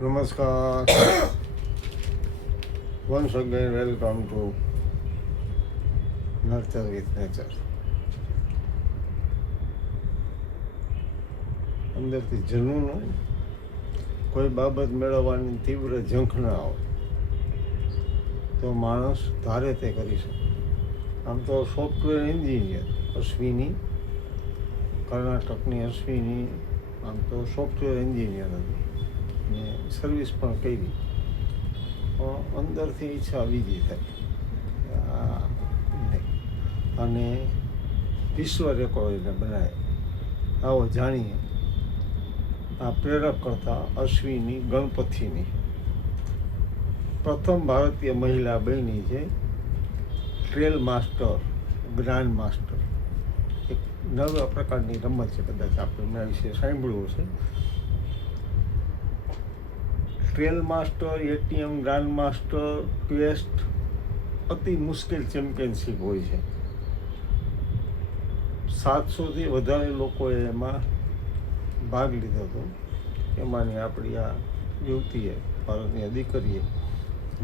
Namaskar. Once again, welcome to Nurture with Nature. અંદરથી જનૂન હોય, કોઈ બાબત મેળવવાની તીવ્ર ઝંખના હોય તો માણસ ધારે તે કરી શકે. આમ તો સોફ્ટવેર એન્જિનિયર અશ્વિની, કર્ણાટકની અશ્વિની આમ તો સોફ્ટવેર એન્જિનિયર હતી ને સર્વિસ પણ કરી, પણ અંદરથી ઈચ્છા બીજી થાય અને વિશ્વ રેકોર્ડ એને બનાવે. આવો જાણીએ આ પ્રેરક કરતા અશ્વિની ગણપતિની. પ્રથમ ભારતીય મહિલા બની છે ટ્રેલ માસ્ટર, ગ્રાન્ડ માસ્ટર. એક નવા પ્રકારની રમત છે, કદાચ આપણે એના વિશે સાંભળ્યું છે. Trail master, ATM, grand master, quest અતિ મુશ્કેલ ચેમ્પિયનશિપ હોય છે. 700થી વધારે લોકોએ એમાં ભાગ લીધો હતો. એમાંની આપણી આ યુવતીએ, ભારતની દીકરીએ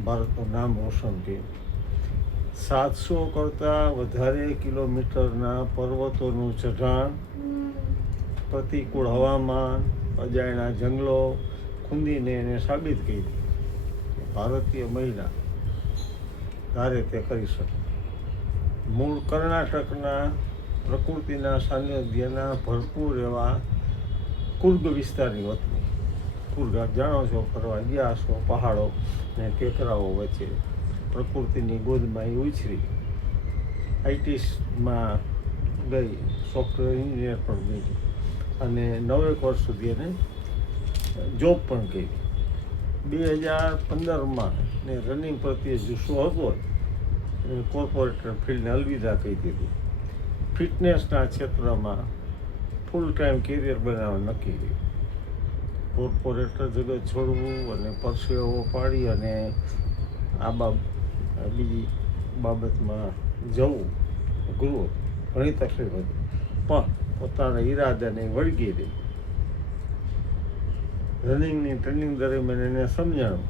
ભારતનું નામ રોશન કર્યું. 700 કરતાં વધારે કિલોમીટરના પર્વતોનું ચઢાણ, પ્રતિકૂળ હવામાન, અજાણ્યા જંગલો ખૂંદીને એને સાબિત કરી કે ભારતીય મહિલા ધારે તે કરી શકે. મૂળ કર્ણાટકના પ્રકૃતિના સાનિધ્યના ભરપૂર એવા કુર્ગ વિસ્તારની વતની. કુર્ગ આપ જાણો છો, ફરવા ગયા છો, પહાડો ને ટેકરાઓ વચ્ચે પ્રકૃતિની ગોદમાં એ ઉછરી. આઈટીમાં ગઈ, સોફ્ટવેર એન્જિનિયર પણ બની અને 9 વર્ષ સુધી એને જોબ પણ કરી. 2015માં ને રનિંગ પ્રત્યે જુસ્સો હતો, કોર્પોરેટર ફિલ્ડને અલવિદા કહી દીધું. ફિટનેસના ક્ષેત્રમાં ફૂલ ટાઈમ કેરિયર બનાવવાનું નક્કી કર્યું. કોર્પોરેટર જગત છોડવું અને પરસેવો પાડી અને બીજી બાબતમાં જવું અઘરું, ઘણી તકલીફ હતી, પણ પોતાના ઈરાદાને વળગી રહી. રનિંગની ટ્રેનિંગ દરમિયાન એને સમજાણું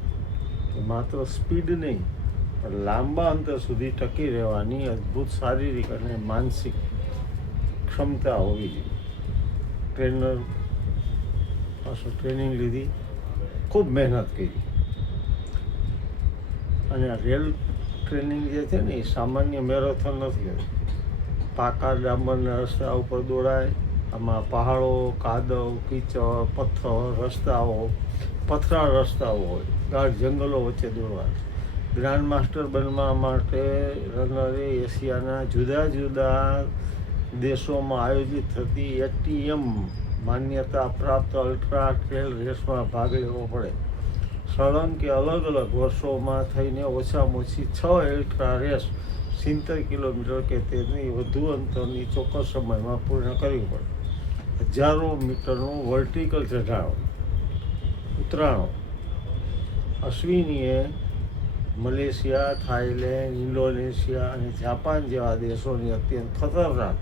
કે માત્ર સ્પીડ નહીં પણ લાંબા અંતર સુધી ટકી રહેવાની અદ્ભુત શારીરિક અને માનસિક ક્ષમતા હોવી જોઈએ. ટ્રેનર પાસે ટ્રેનિંગ લીધી, ખૂબ મહેનત કરી અને આ રેલ ટ્રેનિંગ જે છે ને એ સામાન્ય મેરેથોન નથી હોતી. પાકા ડામરના રસ્તા ઉપર દોડાય. આમાં પહાડો, કાદવ, કીચડ, પથ્થર રસ્તાઓ, પથરાળ રસ્તાઓ હોય, ગાઢ જંગલો વચ્ચે દોડવા. ગ્રાન્ડ માસ્ટર બનવા માટે રનરે એશિયાના જુદા જુદા દેશોમાં આયોજિત થતી એટીએમ માન્યતા પ્રાપ્ત અલ્ટ્રા ટ્રેલ રેસમાં ભાગ લેવો પડે. સળંગ કે અલગ અલગ વર્ષોમાં થઈને ઓછામાં ઓછી 6 અલ્ટ્રા રેસ 70 કિલોમીટર કે તેની વધુ અંતરની ચોક્કસ સમયમાં પૂર્ણ કરવી પડે. હજારો મીટરનું વર્ટિકલ ચઢાણ, ઉતરાણો. અશ્વિનીએ મલેશિયા, થાઈલેન્ડ, ઇન્ડોનેશિયા અને જાપાન જેવા દેશોની અત્યંત ખતરનાક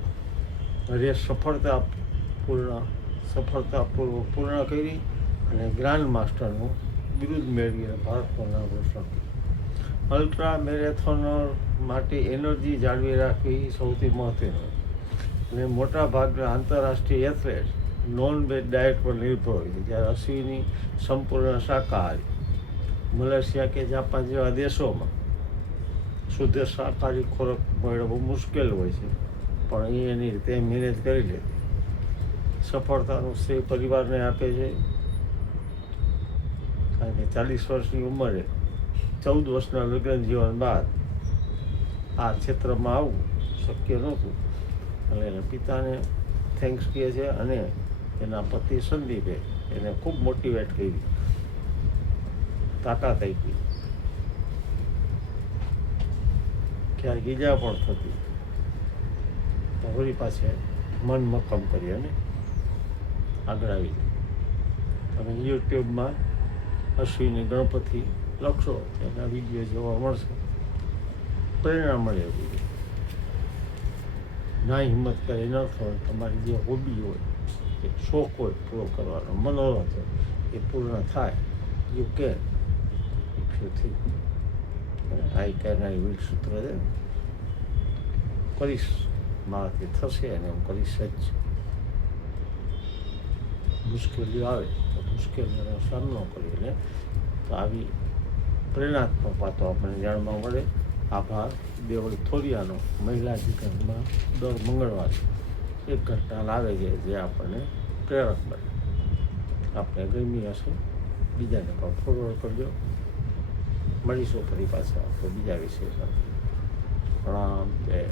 રેસ સફળતાપૂર્વક પૂર્ણ કરી અને ગ્રાન્ડ માસ્ટરનું બિરુદ મેળવીને ભારતનું નામ રોશન કર્યું. અલ્ટ્રા મેરેથોનર માટે એનર્જી જાળવી રાખવી સૌથી મહત્વનું અને મોટાભાગના આંતરરાષ્ટ્રીય એથ્લેટ નોન વેજ ડાયટ પર નિર્ભર હોય છે, જ્યારે અશ્વિની સંપૂર્ણ શાકાહારી. મલેશિયા કે જાપાન જેવા દેશોમાં શુદ્ધ શાકાહારી ખોરાક મેળવવો મુશ્કેલ હોય છે, પણ એ એની રીતે મેનેજ કરી લે. સફળતાનું શ્રેય પરિવારને આપે છે, કારણ કે 40 વર્ષની ઉંમરે 14 વર્ષના લગ્ન જીવન બાદ આ ક્ષેત્રમાં આવવું શક્ય નહોતું. અને એના પિતાને થેન્ક્સ કહે છે અને એના પતિ સંદીપે એને ખૂબ મોટિવેટ કરી, તાકાત આપી. ક્યારેક ઈજા પણ થતી તો વળી પાસે મન મક્કમ કરી અને આગળ આવી. તમે યુટ્યુબમાં અશ્વિની ગણપતિ લખશો એના વિડીયો જોવા મળશે, પ્રેરણા મળે. એવી ના હિંમત કરે ન થાય. તમારી જે હોબી હોય, એક શોખ હોય પૂરો કરવાનો, મનોરથ હોય, એ પૂર્ણ થાય you can if you think. I can I will સૂત્ર છે ને, કરીશ, મારાથી થશે અને હું કરીશ જ. મુશ્કેલીઓ આવે તો મુશ્કેલીઓનો સામનો કરીને તો આવી પ્રેરણાત્મક વાતો આપણને જાણવા મળે. આભાર. દેવળી થોરિયાનો મહિલા જીવનમાં દર મંગળવારે એક ઘટના લાવે છે જે આપણને પ્રેરક બને. આપણે ગમી હશે, બીજાને પણ ફોરવર્ડ કરજો. મળીશું ફરી પાછા આપણે બીજા વિષય સાથે. પ્રણામ. જય